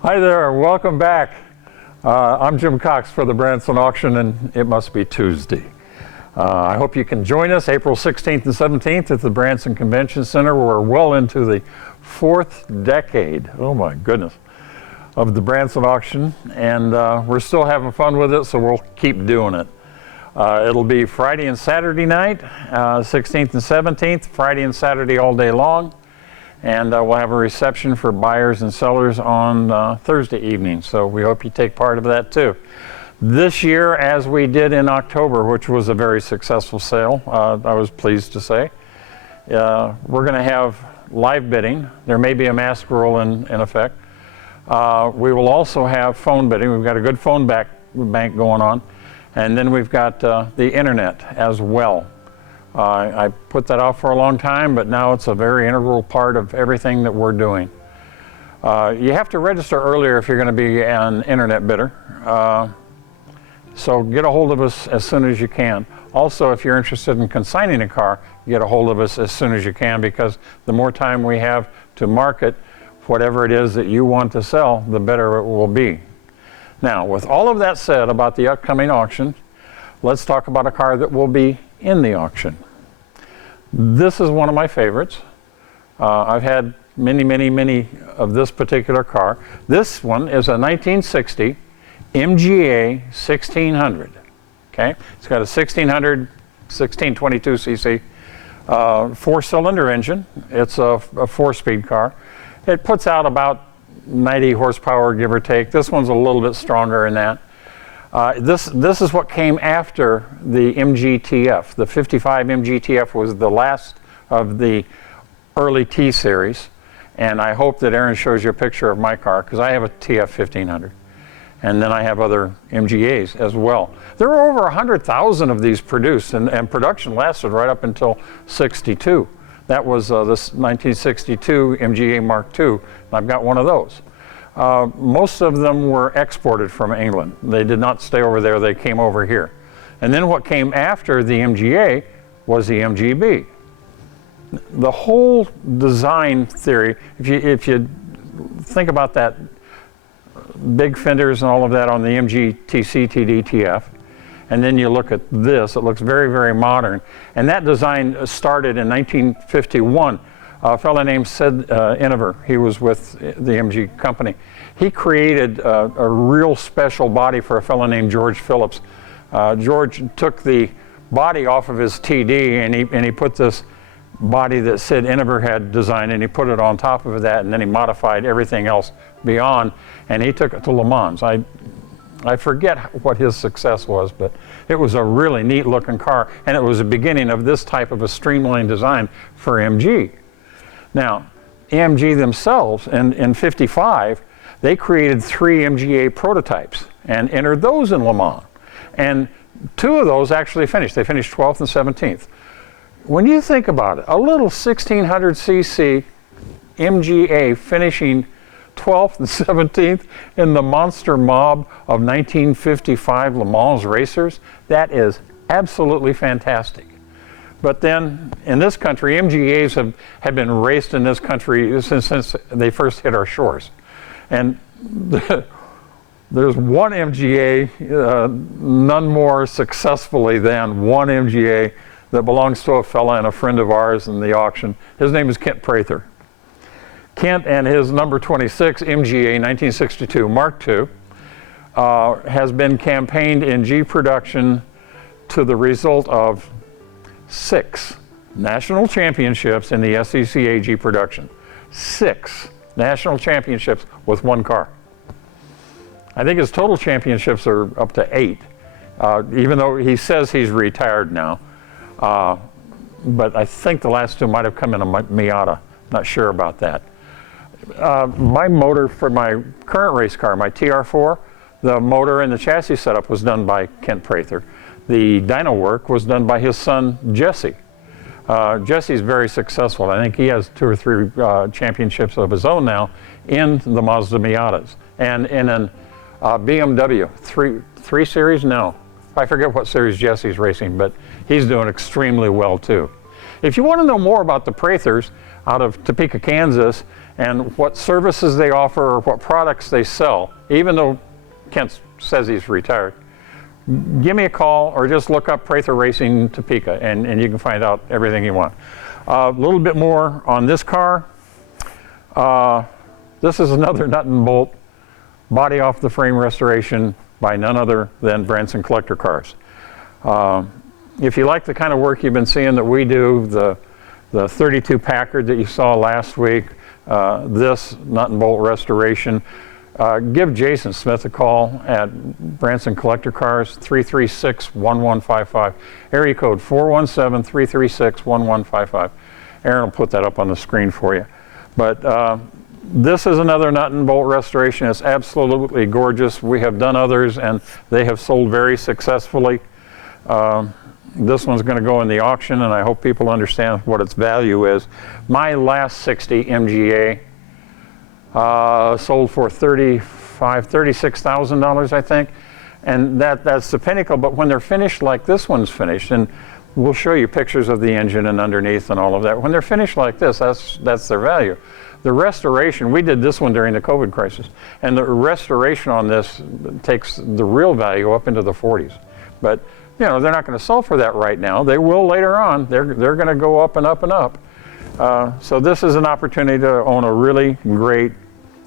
Hi there, welcome back. I'm Jim Cox for the Branson auction, and it must be Tuesday. I hope you can join us April 16th and 17th at the Branson Convention Center. We're well into the 4th decade, oh my goodness, of the Branson auction, and we're still having fun with it, so we'll keep doing it. It'll be Friday and Saturday night, 16th and 17th, Friday and Saturday all day long. And we'll have a reception for buyers and sellers on Thursday evening. So we hope you take part of that too. This year, as we did in October, which was a very successful sale, I was pleased to say, we're going to have live bidding. There may be a mask rule in effect. We will also have phone bidding. We've got a good phone bank going on. And then we've got the internet as well. I put that off for a long time, but now it's a very integral part of everything that we're doing. You have to register earlier if you're going to be an internet bidder. So get a hold of us as soon as you can. Also, if you're interested in consigning a car, get a hold of us as soon as you can, because the more time we have to market whatever it is that you want to sell, the better it will be. Now, with all of that said about the upcoming auction, let's talk about a car that will be in the auction. This is one of my favorites. I've had many of this particular car. This one is a 1960 MGA 1600. Okay, it's got a 1622 cc 4-cylinder engine. It's a 4-speed car. It puts out about 90 horsepower, give or take. This one's a little bit stronger than that. This is what came after the MGTF. The 55 MGTF was the last of the early T series, and I hope that Aaron shows you a picture of my car, because I have a TF 1500, and then I have other MGAs as well. There were over 100,000 of these produced, and production lasted right up until '62. That was this 1962 MGA Mark II, and I've got one of those. Most of them were exported from England. They did not stay over there, they came over here. And then what came after the MGA was the MGB. The whole design theory, if you think about that, big fenders and all of that on the MGTC TDTF, and then you look at this, it looks very modern. And that design started in 1951. A fellow named Sid Inover, he was with the MG company. He created a real special body for a fellow named George Phillips. George took the body off of his TD and he put this body that Sid Inover had designed, and he put it on top of that, and then he modified everything else beyond, and he took it to Le Mans. I forget what his success was, but it was a really neat looking car, and it was the beginning of this type of a streamlined design for MG. Now, AMG themselves, in '55, they created 3 MGA prototypes and entered those in Le Mans. And 2 of those actually finished. They finished 12th and 17th. When you think about it, a little 1600cc MGA finishing 12th and 17th in the monster mob of 1955 Le Mans racers, that is absolutely fantastic. But then, in this country, MGAs have been raced in this country since they first hit our shores. And there's one MGA, none more successfully than one MGA that belongs to a fella and a friend of ours in the auction. His name is Kent Prather. Kent and his number 26 MGA 1962 Mark II has been campaigned in G production to the result of 6 national championships in the SCCAG production. 6 national championships with one car. I think his total championships are up to 8, even though he says he's retired now. But I think the last 2 might have come in a Miata. Not sure about that. My motor for my current race car, my TR4, the motor and the chassis setup was done by Kent Prather. The dyno work was done by his son, Jesse. Jesse's very successful. I think he has 2 or 3 championships of his own now in the Mazda Miatas. And in an BMW 3 Series? No. I forget what series Jesse's racing, but he's doing extremely well too. If you want to know more about the Prathers out of Topeka, Kansas, and what services they offer or what products they sell, even though Kent says he's retired, give me a call or just look up Prather Racing Topeka and you can find out everything you want. A little bit more on this car. This is another nut and bolt body off the frame restoration by none other than Branson Collector Cars. If you like the kind of work you've been seeing that we do, the 32 Packard that you saw last week, this nut and bolt restoration, give Jason Smith a call at Branson Collector Cars, 336-1155, area code 417-336-1155. Aaron will put that up on the screen for you. But this is another nut and bolt restoration. It's absolutely gorgeous. We have done others and they have sold very successfully. This one's going to go in the auction, and I hope people understand what its value is. My last 60 MGA sold for $36,000, I think, and that's the pinnacle. But when they're finished like this one's finished, and we'll show you pictures of the engine and underneath and all of that. When they're finished like this, that's their value. The restoration, we did this one during the COVID crisis, and the restoration on this takes the real value up into the 40s. But you know, they're not going to sell for that right now. They will later on. They're going to go up and up and up. So this is an opportunity to own a really great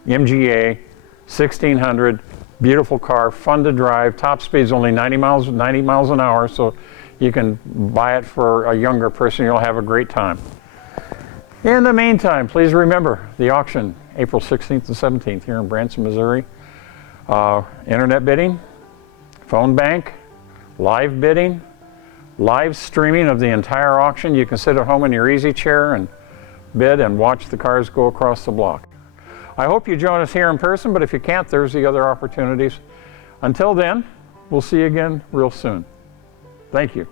MGA 1600, beautiful car, fun to drive. Top speed's only 90 miles an hour, so you can buy it for a younger person. You'll have a great time. In the meantime, please remember the auction, April 16th and 17th here in Branson, Missouri. Internet bidding, phone bank, live bidding, live streaming of the entire auction. You can sit at home in your easy chair and bid and watch the cars go across the block. I hope you join us here in person, but if you can't, there's the other opportunities. Until then, we'll see you again real soon. Thank you.